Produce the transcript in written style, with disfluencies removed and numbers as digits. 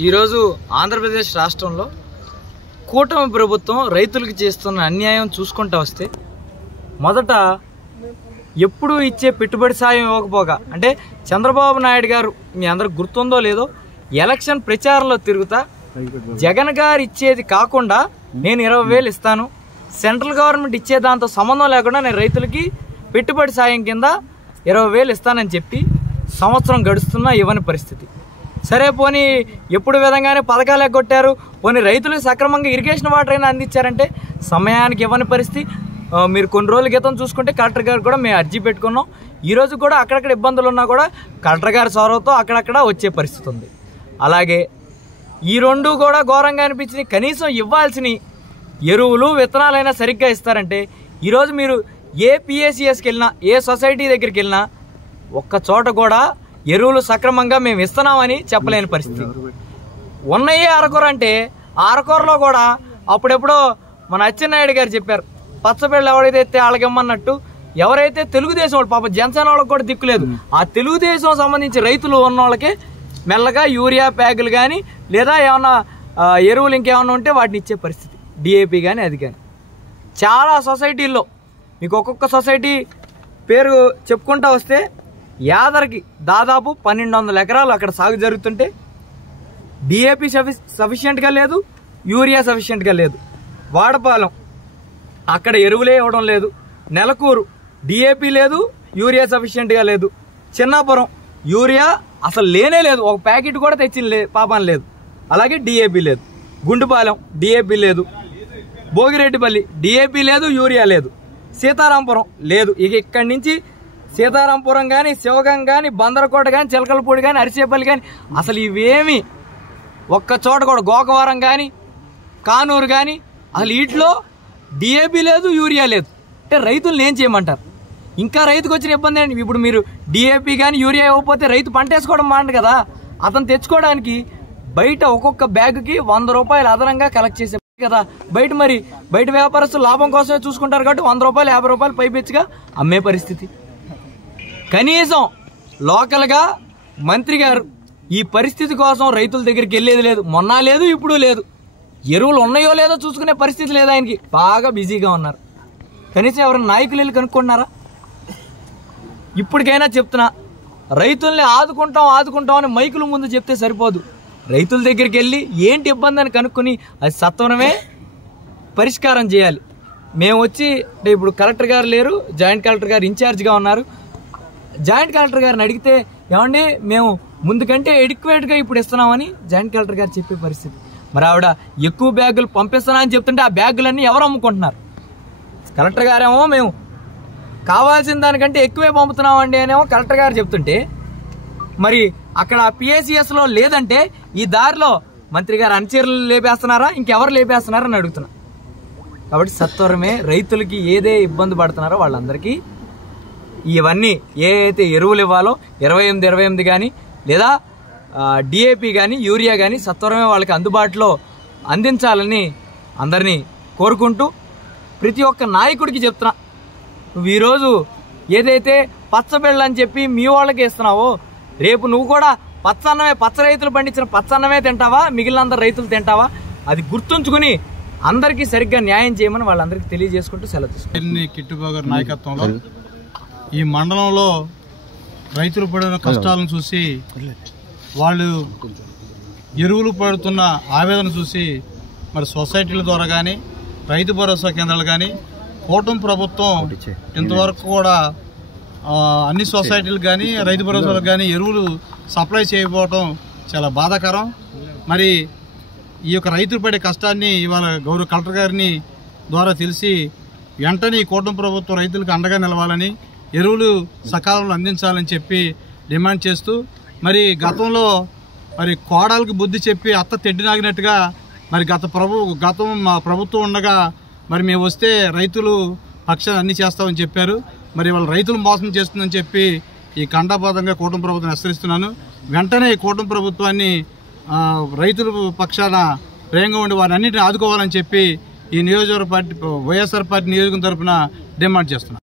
ఈరోజు ఆంధ్రప్రదేశ్ రాష్ట్రంలో కూటమి ప్రభుత్వం రైతులకు చేస్తున్న అన్యాయం చూసుకుంటూ వస్తే మొదట ఎప్పుడు ఇచ్చే పెట్టుబడి సాయం ఇవ్వకపోగా అంటే చంద్రబాబు నాయుడు గారు మీ అందరికి గుర్తుందో లేదో ఎలక్షన్ ప్రచారంలో తిరుగుతా జగన్ గారు ఇచ్చేది కాకుండా నేను 20,000 ఇస్తాను, సెంట్రల్ గవర్నమెంట్ ఇచ్చే దాంతో సంబంధం లేకుండా నేను రైతులకి పెట్టుబడి సాయం కింద 20,000 ఇస్తానని చెప్పి సంవత్సరం గడుస్తున్నా ఇవ్వని పరిస్థితి. సరే పోనీ ఎప్పుడు విధంగానే పథకాలు ఎగ్గొట్టారు, పోనీ రైతులకు సక్రమంగా ఇరిగేషన్ వాటర్ అయినా అందించారంటే సమయానికి ఇవ్వని పరిస్థితి. మీరు కొన్ని రోజుల క్రితం చూసుకుంటే కలెక్టర్ గారు కూడా మేము అర్జీ పెట్టుకున్నాం. ఈరోజు కూడా అక్కడక్కడ ఇబ్బందులు ఉన్నా కూడా కలెక్టర్ గారి చొరవతో అక్కడక్కడ వచ్చే పరిస్థితి ఉంది. అలాగే ఈ రెండు కూడా ఘోరంగా అనిపించినాయి. కనీసం ఇవ్వాల్సిన ఎరువులు విత్తనాలైనా సరిగ్గా ఇస్తారంటే ఈరోజు మీరు ఏ పిఎస్సిఎస్కి వెళ్ళినా ఏ సొసైటీ దగ్గరికి వెళ్ళినా ఒక్క చోట కూడా ఎరువులు సక్రమంగా మేము ఇస్తున్నామని చెప్పలేని పరిస్థితి. ఉన్నయే అరకొర అంటే ఆ అరకొరలో కూడా అప్పుడెప్పుడో మన అచ్చెన్నాయుడు గారు చెప్పారు, పచ్చబిళ్ళ ఎవరైతే వాళ్ళకిమ్మన్నట్టు ఎవరైతే తెలుగుదేశం వాళ్ళు పాప జనసేన వాళ్ళకి కూడా దిక్కులేదు, ఆ తెలుగుదేశం సంబంధించి రైతులు ఉన్న వాళ్ళకి మెల్లగా యూరియా ప్యాకులు కానీ లేదా ఏమన్నా ఎరువులు ఇంకేమన్నా ఉంటే వాటిని ఇచ్చే పరిస్థితి, డిఏపి కానీ అది కానీ. చాలా సొసైటీల్లో మీకు ఒక్కొక్క సొసైటీ పేరు చెప్పుకుంటా వస్తే యాదరికి దాదాపు 1200 ఎకరాలు అక్కడ సాగు జరుగుతుంటే డిఏపి సఫిషియెంట్గా లేదు, యూరియా సఫిషియెంట్గా లేదు. వాడపాలెం అక్కడ ఎరువులే ఇవ్వడం లేదు. నెలకూరు డిఏపి లేదు, యూరియా సఫిషియెంట్గా లేదు. చిన్నాపురం యూరియా అసలు లేనే లేదు, ఒక ప్యాకెట్ కూడా తెచ్చిన పాపం లేదు. అలాగే డిఏపి లేదు. గుండుపాలెం డిఏపి లేదు. భోగిరెడ్డిపల్లి డిఏపి లేదు, యూరియా లేదు. సీతారాంపురం లేదు. ఇక ఇక్కడి నుంచి సీతారాంపురం కానీ శివగం కానీ బందరకోట కానీ చిలకలపూడి కానీ అరిసేపల్లి కానీ అసలు ఇవేమి ఒక్క చోట కూడా గోకవరం కానీ కానూరు కానీ అసలు వీటిలో డిఏపి లేదు, యూరియా లేదు. అంటే రైతులను ఏం చేయమంటారు? ఇంకా రైతుకు వచ్చిన ఇబ్బంది ఏంటి? ఇప్పుడు మీరు డిఏపి కానీ యూరియా ఇవ్వకపోతే రైతు పంట వేసుకోవడం మాండి కదా. అతను తెచ్చుకోవడానికి బయట ఒక్కొక్క బ్యాగుకి 100 రూపాయలు అదనంగా కలెక్ట్ చేసే కదా. బయట వ్యాపారస్తులు లాభం కోసమే చూసుకుంటారు కాబట్టి 100 రూపాయలు 50 రూపాయలు పైపెచ్చిగా అమ్మే పరిస్థితి. కనీసం లోకల్గా మంత్రి గారు ఈ పరిస్థితి కోసం రైతుల దగ్గరికి వెళ్ళేది లేదు. మొన్న లేదు, ఇప్పుడు లేదు. ఎరువులు ఉన్నాయో లేదో చూసుకునే పరిస్థితి లేదు. ఆయనకి బాగా బిజీగా ఉన్నారు. కనీసం ఎవరైనా నాయకులు వెళ్ళి కనుక్కుంటున్నారా? ఇప్పటికైనా చెప్తున్నా, రైతుల్ని ఆదుకుంటాం అని మైకుల ముందు చెప్తే సరిపోదు. రైతుల దగ్గరికి వెళ్ళి ఏంటి ఇబ్బంది అని కనుక్కొని అది సత్వరమే పరిష్కారం చేయాలి. మేము వచ్చి అంటే ఇప్పుడు కలెక్టర్ గారు లేరు, జాయింట్ కలెక్టర్ గారు ఇన్ఛార్జ్గా ఉన్నారు. జాయింట్ కలెక్టర్ గారిని అడిగితే ఏమండి మేము ముందు కంటే ఎడిక్వేట్గా ఇప్పుడు ఇస్తున్నామని జాయింట్ కలెక్టర్ గారు చెప్పే పరిస్థితి. మరి ఆవిడ ఎక్కువ బ్యాగులు పంపిస్తున్నా అని చెప్తుంటే ఆ బ్యాగులన్నీ ఎవరు అమ్ముకుంటున్నారు? కలెక్టర్ గారేమో మేము కావాల్సిన దానికంటే ఎక్కువే పంపుతున్నామండి అనేమో కలెక్టర్ గారు చెప్తుంటే, మరి అక్కడ పిఎస్సిఎస్లో లేదంటే ఈ దారిలో మంత్రి గారు అణచీరలు లేపేస్తున్నారా, ఇంకెవరు లేపేస్తున్నారా అని అడుగుతున్నా. కాబట్టి సత్వరమే రైతులకి ఏదే ఇబ్బంది పడుతున్నారో వాళ్ళందరికీ ఇవన్నీ ఏ అయితే ఎరువులు ఇవ్వాలో 28 కానీ లేదా డిఏపి కానీ యూరియా కానీ సత్వరమే వాళ్ళకి అందుబాటులో అందించాలని అందరినీ కోరుకుంటూ ప్రతి ఒక్క నాయకుడికి చెప్తున్నా, నువ్వు ఈరోజు ఏదైతే పచ్చబిళ్ళ అని చెప్పి మీ వాళ్ళకి ఇస్తున్నావో రేపు నువ్వు కూడా పచ్చ రైతులు పండించిన పచ్చన్నమే తింటావా, మిగిలిన రైతులు తింటావా? అది గుర్తుంచుకుని అందరికీ సరిగ్గా న్యాయం చేయమని వాళ్ళందరికీ తెలియజేసుకుంటూ సెలవు తీసుకుంటాం. కిట్టుబాబు గారి నాయకత్వంలో ఈ మండలంలో రైతులు పడిన కష్టాలను చూసి వాళ్ళు ఎరువులు పడుతున్న ఆవేదన చూసి మరి సొసైటీల ద్వారా కానీ రైతు భరోసా కేంద్రాలు కానీ కూటమి ప్రభుత్వం ఇంతవరకు కూడా అన్ని సొసైటీలకు కానీ రైతు భరోసాలకు కానీ ఎరువులు సప్లై చేయకపోవటం చాలా బాధాకరం. మరి ఈ యొక్క రైతులు పడే కష్టాన్ని ఇవాళ గౌరవ కలెక్టర్ గారిని ద్వారా తెలిసి వెంటనే ఈ కూటమి ప్రభుత్వం రైతులకు అండగా నిలవాలని, ఎరువులు సకాలంలో అందించాలని చెప్పి డిమాండ్ చేస్తూ, మరి గతంలో మరి కోడలకు బుద్ధి చెప్పి అత్త తెడ్డినాగినట్టుగా మరి గతం మా ప్రభుత్వం ఉండగా మరి మేము వస్తే రైతులు పక్షాన్ని అన్ని చేస్తామని చెప్పారు. మరి వాళ్ళ రైతులు మోసం చేస్తుందని చెప్పి ఈ ఖండాపాతంగా కూటమి ప్రభుత్వం హెచ్చరిస్తున్నాను. వెంటనే ఈ కూటమి ప్రభుత్వాన్ని రైతుల పక్షాన ప్రేమగా ఉండి వారిని అన్నింటినీ ఆదుకోవాలని చెప్పి ఈ నియోజకవర్గ పార్టీ వైఎస్ఆర్ పార్టీ నియోజకవర్గం తరఫున డిమాండ్ చేస్తున్నాను.